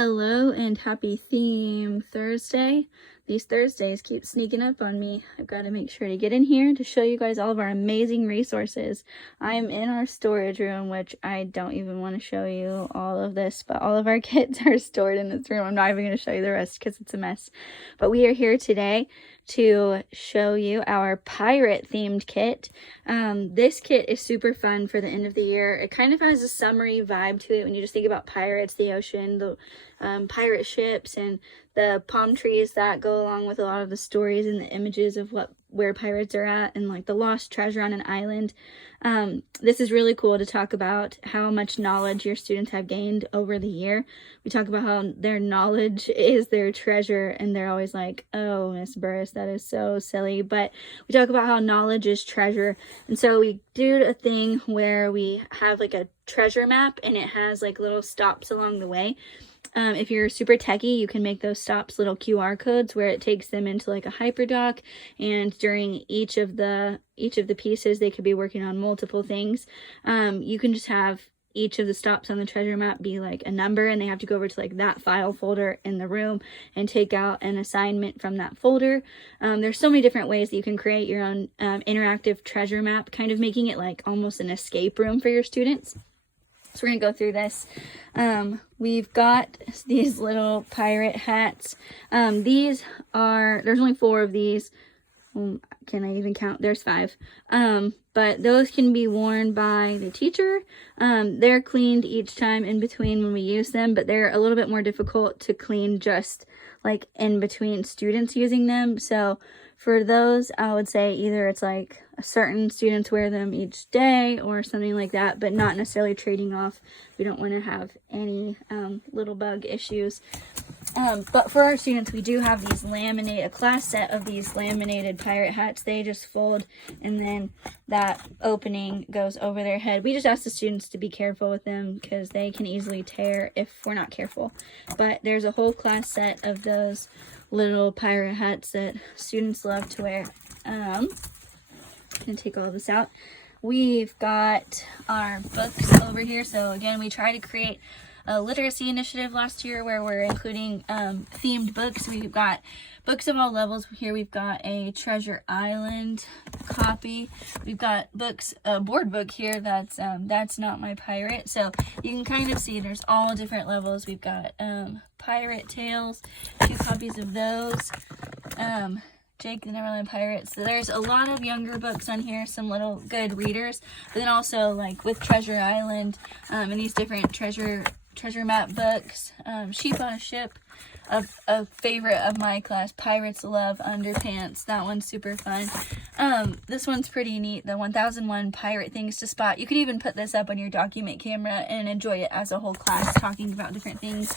Hello and happy Theme Thursday. These Thursdays keep sneaking up on me. I've got to make sure to get in here to show you guys all of our amazing resources. I'm in our storage room, which I don't even want to show you all of this, but all of our kits are stored in this room. I'm not even going to show you the rest because it's a mess. But we are here today to show you our pirate themed kit. This kit is super fun for the end of the year. It kind of has a summery vibe to it when you just think about pirates, the ocean, the pirate ships, and the palm trees that go along with a lot of the stories and the images of where pirates are at, and like the lost treasure on an island. This is really cool to talk about how much knowledge your students have gained over the year. We talk about how their knowledge is their treasure, and they're always like, oh, Miss Burris, that is so silly. But we talk about how knowledge is treasure. And so we do a thing where we have like a treasure map, and it has like little stops along the way. If you're super techie, you can make those stops little QR codes where it takes them into like a hyperdoc, and during each of the pieces they could be working on multiple things. You can just have each of the stops on the treasure map be like a number, and they have to go over to like that file folder in the room and take out an assignment from that folder. There's so many different ways that you can create your own interactive treasure map, kind of making it like almost an escape room for your students. So we're gonna go through this. We've got these little pirate hats. There's only 4 of these. Can I even count? There's 5. But those can be worn by the teacher. They're cleaned each time in between when we use them, but they're a little bit more difficult to clean just like in between students using them. So for those, I would say either it's like a certain students wear them each day or something like that, but not necessarily trading off. We don't want to have any little bug issues. But for our students, we do have these a class set of these laminated pirate hats. They just fold, and then that opening goes over their head. We just ask the students to be careful with them because they can easily tear if we're not careful. But there's a whole class set of those little pirate hats that students love to wear. I'm gonna take all this out. We've got our books over here. So again, we try to create a literacy initiative last year where we're including themed books. We've got books of all levels. Here we've got a Treasure Island copy. We've got books, a board book here that's Not My Pirate. So you can kind of see there's all different levels. We've got Pirate Tales, 2 copies of those. Jake the Neverland Pirate. So there's a lot of younger books on here, some little good readers, but then also like with Treasure Island and these different treasure map books. Sheep on a Ship, a favorite of my class, Pirates Love Underpants. That one's super fun. This one's pretty neat, the 1001 Pirate Things to Spot. You could even put this up on your document camera and enjoy it as a whole class, talking about different things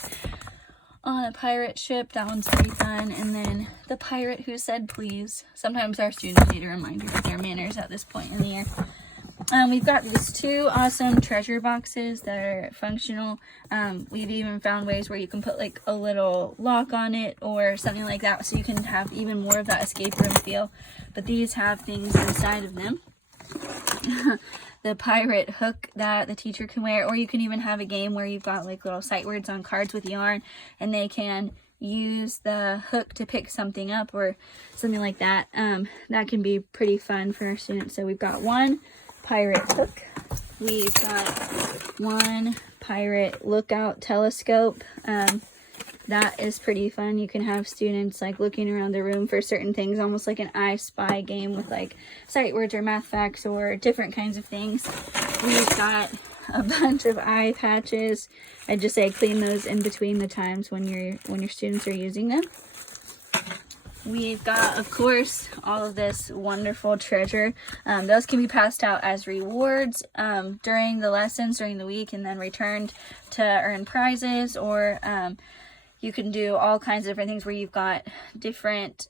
on a pirate ship. That one's pretty fun. And then The Pirate Who Said Please. Sometimes our students need a reminder of their manners at this point in the year. We've got these 2 awesome treasure boxes that are functional. We've even found ways where you can put like a little lock on it or something like that, so you can have even more of that escape room feel. But these have things inside of them. The pirate hook that the teacher can wear, or you can even have a game where you've got like little sight words on cards with yarn, and they can use the hook to pick something up or something like that. That can be pretty fun for our students. So we've got 1 pirate hook. We've got 1 pirate lookout telescope. That is pretty fun. You can have students like looking around the room for certain things, almost like an I Spy game with like sight words or math facts or different kinds of things. We've got a bunch of eye patches. I'd just say clean those in between the times when your students are using them. We've got, of course, all of this wonderful treasure. Those can be passed out as rewards during the lessons, during the week, and then returned to earn prizes. Or you can do all kinds of different things where you've got different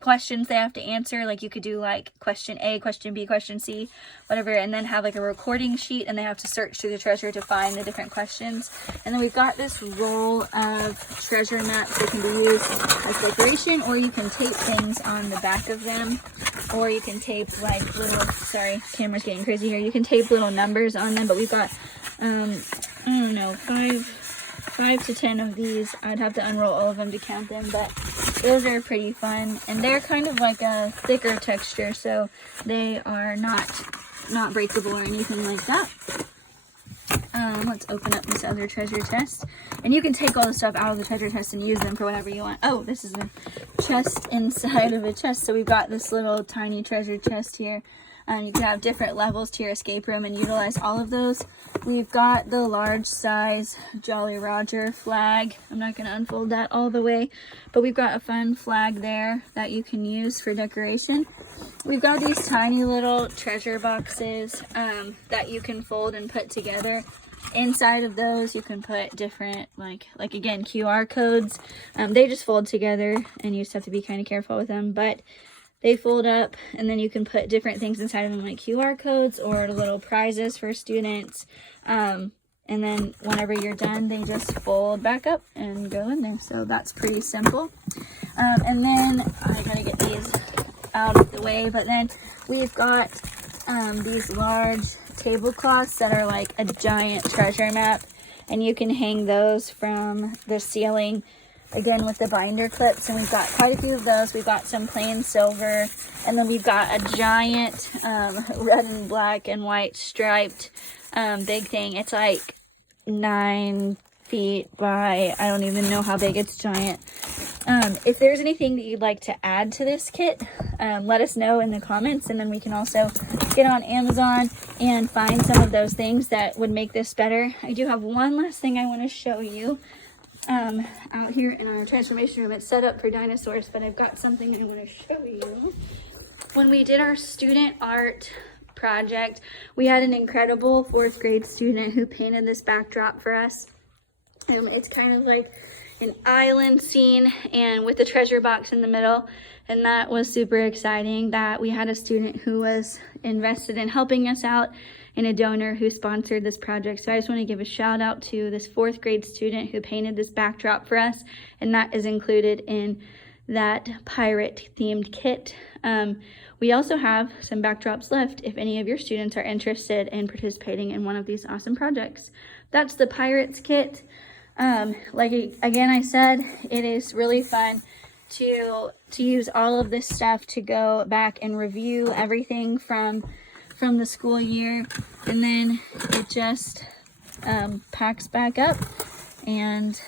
questions they have to answer. Like you could do like question A, question B, question C, whatever, and then have like a recording sheet, and they have to search through the treasure to find the different questions. And then we've got this roll of treasure maps that can be used as decoration, or you can tape things on the back of them, or you can tape like little, sorry, camera's getting crazy here, you can tape little numbers on them. But we've got I don't know, 5 to 10 of these. I'd have to unroll all of them to count them, but those are pretty fun. And they're kind of like a thicker texture, so they are not breakable or anything like that. Let's open up this other treasure chest. And you can take all the stuff out of the treasure chest and use them for whatever you want. Oh, this is the chest inside of a chest. So we've got this little tiny treasure chest here. You can have different levels to your escape room and utilize all of those. We've got the large size Jolly Roger flag. I'm not going to unfold that all the way, but we've got a fun flag there that you can use for decoration. We've got these tiny little treasure boxes that you can fold and put together. Inside of those you can put different like again QR codes. They just fold together and you just have to be kind of careful with them, but they fold up and then you can put different things inside of them like QR codes or little prizes for students. And then whenever you're done, they just fold back up and go in there. So that's pretty simple. And then I gotta get these out of the way, but then we've got these large tablecloths that are like a giant treasure map, and you can hang those from the ceiling again with the binder clips. And we've got quite a few of those. We've got some plain silver, and then we've got a giant red and black and white striped big thing. It's like 9 feet by, I don't even know how big. It's giant. If there's anything that you'd like to add to this kit, let us know in the comments, and then we can also get on Amazon and find some of those things that would make this better. I do have one last thing I want to show you out here in our transformation room. It's set up for dinosaurs, but I've got something I want to show you. When we did our student art project, we had an incredible 4th grade student who painted this backdrop for us. It's kind of like an island scene and with the treasure box in the middle, and that was super exciting that we had a student who was invested in helping us out and a donor who sponsored this project. So I just want to give a shout out to this 4th grade student who painted this backdrop for us, and that is included in that pirate themed kit. We also have some backdrops left if any of your students are interested in participating in one of these awesome projects. That's the Pirates kit. Like again I said, it is really fun to use all of this stuff to go back and review everything from the school year, and then it just packs back up, and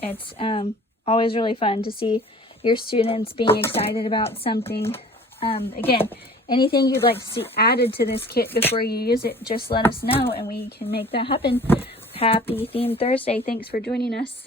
it's always really fun to see your students being excited about something. Again, anything you'd like to see added to this kit before you use it, just let us know and we can make that happen. Happy Theme Thursday. Thanks for joining us.